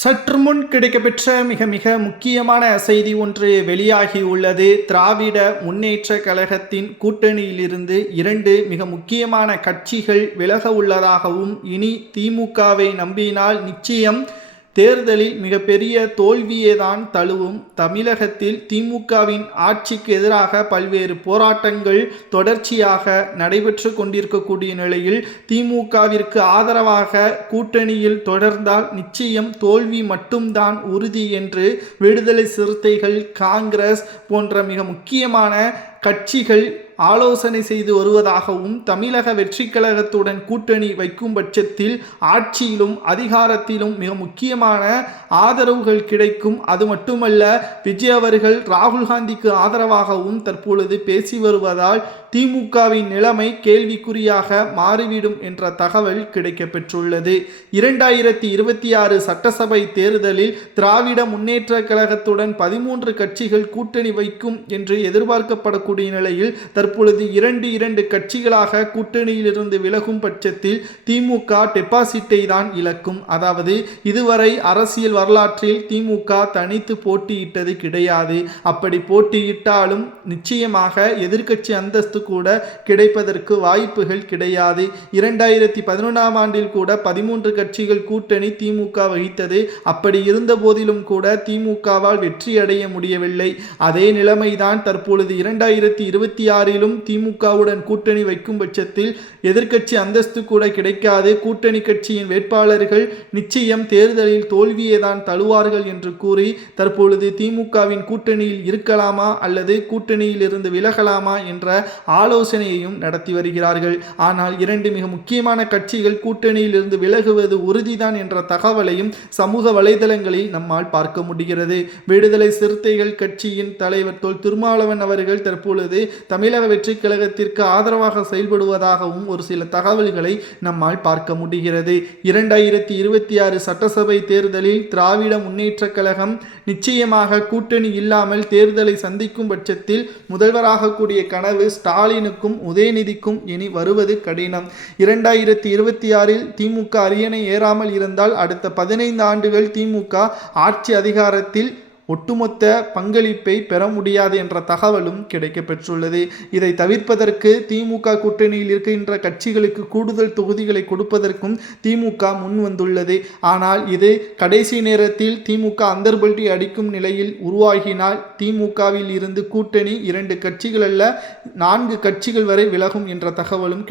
சற்று முன் கிடைக்கப்பெற்ற மிக மிக முக்கியமான செய்தி ஒன்று வெளியாகி உள்ளது. திராவிட முன்னேற்ற கழகத்தின் கூட்டணியிலிருந்து 2 மிக முக்கியமான கட்சிகள் விலக உள்ளதாகவும், இனி திமுகவை நம்பினால் நிச்சயம் தேர்தலில் மிகப்பெரிய தோல்வியே தான் தழுவும். தமிழகத்தில் திமுகவின் ஆட்சிக்கு எதிராக பல்வேறு போராட்டங்கள் தொடர்ச்சியாக நடைபெற்று கொண்டிருக்கக்கூடிய நிலையில், திமுகவிற்கு ஆதரவாக கூட்டணியில் தொடர்ந்தால் நிச்சயம் தோல்வி மட்டும்தான் உறுதி என்று விடுதலை சிறுத்தைகள், காங்கிரஸ் போன்ற மிக முக்கியமான கட்சிகள் ஆலோசனை செய்து வருவதாகவும், தமிழக வெற்றி கழகத்துடன் கூட்டணி வைக்கும் பட்சத்தில் ஆட்சியிலும் அதிகாரத்திலும் மிக முக்கியமான ஆதரவுகள் கிடைக்கும். அது மட்டுமல்ல, விஜய் அவர்கள் ராகுல் காந்திக்கு ஆதரவாகவும் தற்பொழுது பேசி வருவதால் திமுகவின் நிலைமை கேள்விக்குறியாக மாறிவிடும் என்ற தகவல் கிடைக்கப்பெற்றுள்ளது. 2026 சட்டசபை தேர்தலில் திராவிட முன்னேற்ற கழகத்துடன் 13 கட்சிகள் கூட்டணி வைக்கும் என்று எதிர்பார்க்கப்படக்கூடிய நிலையில், தற்பொழுது 2 கட்சிகளாக கூட்டணியிலிருந்து விலகும் பட்சத்தில் திமுக டெபாசிட்டை தான் இழக்கும். அதாவது இதுவரை அரசியல் வரலாற்றில் திமுக தனித்து போட்டியிட்டது கிடையாது. அப்படி போட்டியிட்டாலும் நிச்சயமாக எதிர்க்கட்சி அந்தஸ்து கூட கிடைப்பதற்கு வாய்ப்புகள் கிடையாது. 2011ஆம் ஆண்டில் கூட 13 கட்சிகள் கூட்டணி திமுக வகித்தது. அப்படி இருந்த போதிலும் கூட திமுகவால் வெற்றி அடைய முடியவில்லை. அதே நிலைமைதான் தற்பொழுது 2026லும் திமுகவுடன் கூட்டணி வைக்கும் பட்சத்தில் எதிர்க்கட்சி அந்தஸ்து கூட கிடைக்காது. கூட்டணி கட்சியின் வேட்பாளர்கள் நிச்சயம் தேர்தலில் தோல்வியே தான் தழுவார்கள் என்று கூறி தற்பொழுது திமுகவின் கூட்டணியில் இருக்கலாமா அல்லது கூட்டணியில் இருந்து விலகலாமா என்ற ஆலோசனையையும் நடத்தி வருகிறார்கள். ஆனால் 2 மிக முக்கியமான கட்சிகள் கூட்டணியில் இருந்து விலகுவது உறுதிதான் என்ற தகவலையும் சமூக வலைதளங்களில் நம்மால் பார்க்க முடிகிறது. விடுதலை சிறுத்தைகள் கட்சியின் தலைவர் தொல் திருமாவளவன் அவர்கள் தற்பொழுது தமிழக வெற்றி கழகத்திற்கு ஆதரவாக செயல்படுவதாகவும் ஒரு சில தகவல்களை நம்மால் பார்க்க முடிகிறது. 2026 சட்டசபை தேர்தலில் திராவிட முன்னேற்ற கழகம் நிச்சயமாக கூட்டணி இல்லாமல் தேர்தலை சந்திக்கும் பட்சத்தில் முதல்வராக கூடிய கனவு ஸ்டாலினுக்கும் உதயநிதிக்கும் இனி வருவது கடினம். 2026இல் திமுக அரியணை ஏறாமல் இருந்தால் அடுத்த 15 ஆண்டுகள் திமுக ஆட்சி அதிகாரத்தில் ஒட்டுமொத்த பங்களிப்பை பெற முடியாது என்ற தகவலும் கிடைக்கப்பெற்றுள்ளது. இதை தவிர்ப்பதற்கு திமுக கூட்டணியில் இருக்கின்ற கட்சிகளுக்கு கூடுதல் தொகுதிகளை கொடுப்பதற்கும் திமுக முன் வந்துள்ளது. ஆனால் இது கடைசி நேரத்தில் திமுக அந்தர்பல்டி அடிக்கும் நிலையில் உருவாகினால் திமுகவில் இருந்து கூட்டணி 2 கட்சிகள் அல்ல 4 கட்சிகள் வரை விலகும் என்ற தகவலும்